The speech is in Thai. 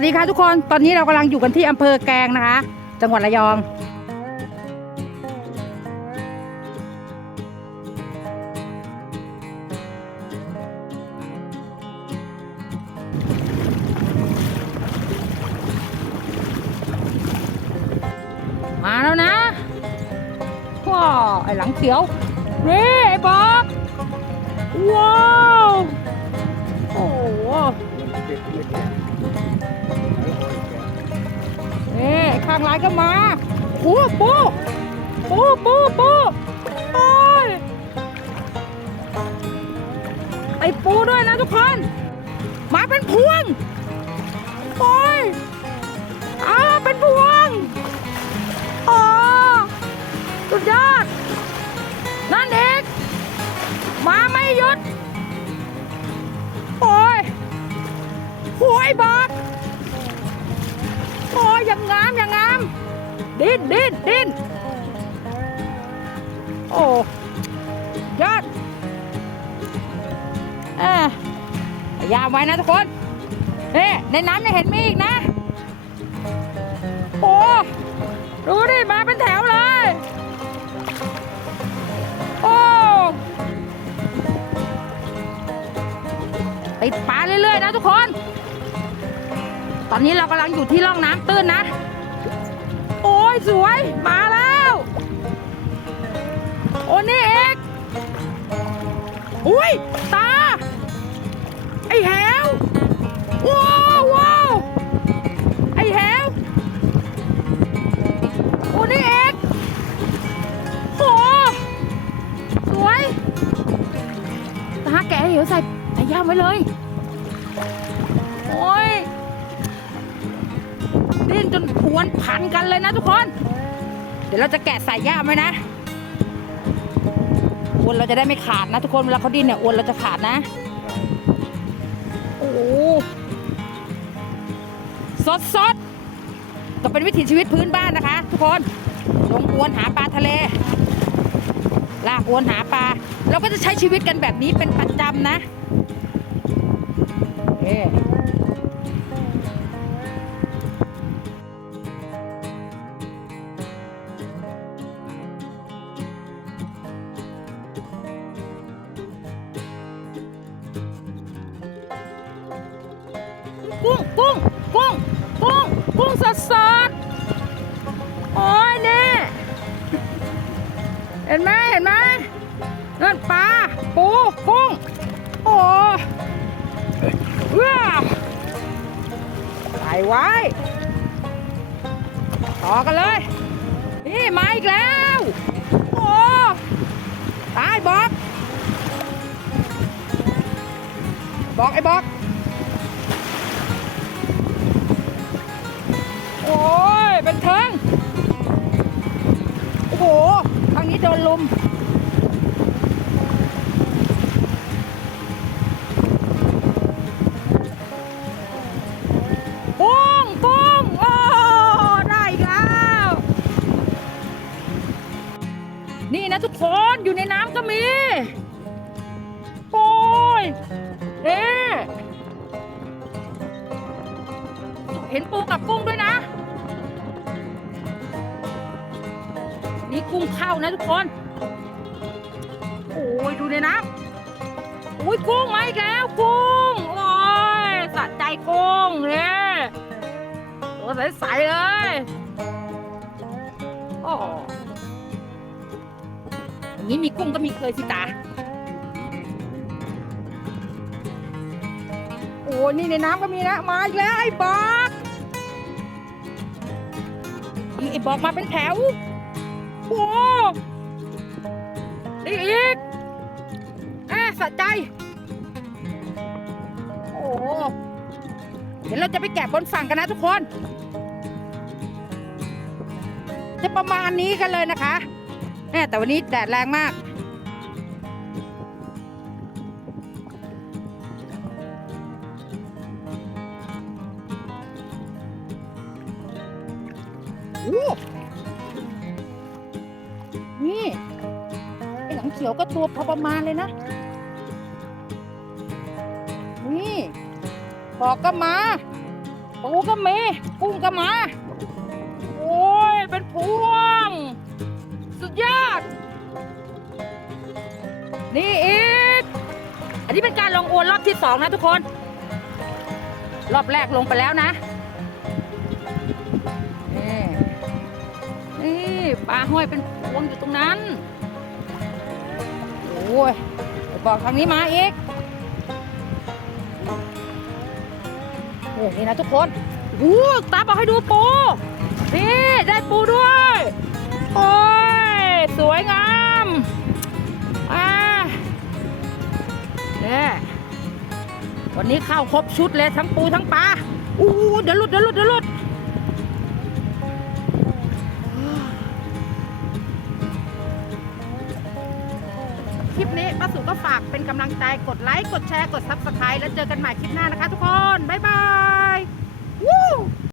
วัสดีค่ะทุกคน ตอนนี้เรากำลังอยู่กันที่อำเภอแกลงนะคะ จังหวัดระยอง มาแล้วนะว้าไอหลังเขียวเร่ไอ้บอก ว้าว โอ้โห ข้างร้านก็มาโอ้ปูปูปูปู ดิ้นดิ้นดิ้นโอ้ยอดเออยามไว้นะทุกคนเฮ้ในน้ำยังเห็นมีอีกนะ โอ้ดูดิมาเป็นแถวเลย โอ้ติดปลาเรื่อยๆนะทุกคน ตอนนี้เรากำลังอยู่ที่ร่องน้ำตื้นนะ สวย มาแล้ว โอ้นี่เอกอุ้ย ตา ไอแหวว้าวว้าวไอแหวโอ้นี่เอกโอ้สวย ตาแกะเหวใส่ใส่ย่ามไว้เลย พวนพันกันเลยนะทุกคน เดี๋ยวเราจะแกะใส่ย่ามไว้นะอวนเราจะได้ไม่ขาดนะทุกคนเวลาเขาดิ้นเนี่ยอวนเราจะขาดนะ โอ้โหสดสดก็เป็นวิถีชีวิตพื้นบ้านนะคะ ทุกคนลงอวนหาปลาทะเลลากอวนหาปลาเราก็จะใช้ชีวิตกันแบบนี้เป็นประจำนะเอ๊ กุ้งกุ้งกุ้งกุ้งกุ้งสดสดโอ้ยนี่เห็นไหมเห็นไหมนั่นปลาปูกุ้งโอ้ว้าใส่ไว้ ต่อกันเลย นี่มาอีกแล้ว โอ้ตายบอก บอกไอ้บอก โดนลุมกุ้งกุ้งโอ้ได้อีกแล้ว นี่นะทุกคนอยู่ในน้ำก็มี โอ้ยเอ๊เห็นปูกับกุ้ง กุ้งเข้านะทุกคน โอ้ยดูเลยนะโอ้ยกุ้งมาอีกแล้วกุ้ง โอ้ยสะใจกุ้งเนี่ยตัวใสๆเลยโอ้อย่างนี้มีกุ้งก็มีเคยสิตา โอ้ยนี่ในน้ำก็มีนะ มาอีกแล้วไอ้บอกไอ้บอกมาเป็นแถว โอ้นี่อีกแอะสะใจ โอ้เดี๋ยวเราจะไปแกะบนฝั่งกันนะทุกคน จะประมาณนี้กันเลยนะคะแน่แต่วันนี้แดดแรงมาก โอ้ ไอหลังเขียวก็ตัวพอประมาณเลยนะ นี่บอกก็มาปูก็มีกุ้งก็มา โอ้ย เป็นพวง สุดยอด นี่อีก อันนี้เป็นการลงอวนรอบที่สองนะทุกคน รอบแรกลงไปแล้วนะ นี่ นี่ปลาห้อยเป็นพวงอยู่ตรงนั้น อ้ยบอกทางนี้มาอีกโอ้นี่นะทุกคนโอ้ตาบอกให้ดูปูนี่ได้ปูด้วย โอ้ย สวยงามอ่าเนี่ยวันนี้เข้าครบชุดเลยทั้งปูทั้งปลาอู้หูเดี๋ยวหลุดเดี๋ยวหลุดเดี๋ยวหลุด คลิปนี้ป้าสุก็ฝากเป็นกำลังใจกดไลค์ กดแชร์ กดซับสไครต์แล้วเจอกันใหม่คลิปหน้านะคะทุกคน บ๊ายบาย วู้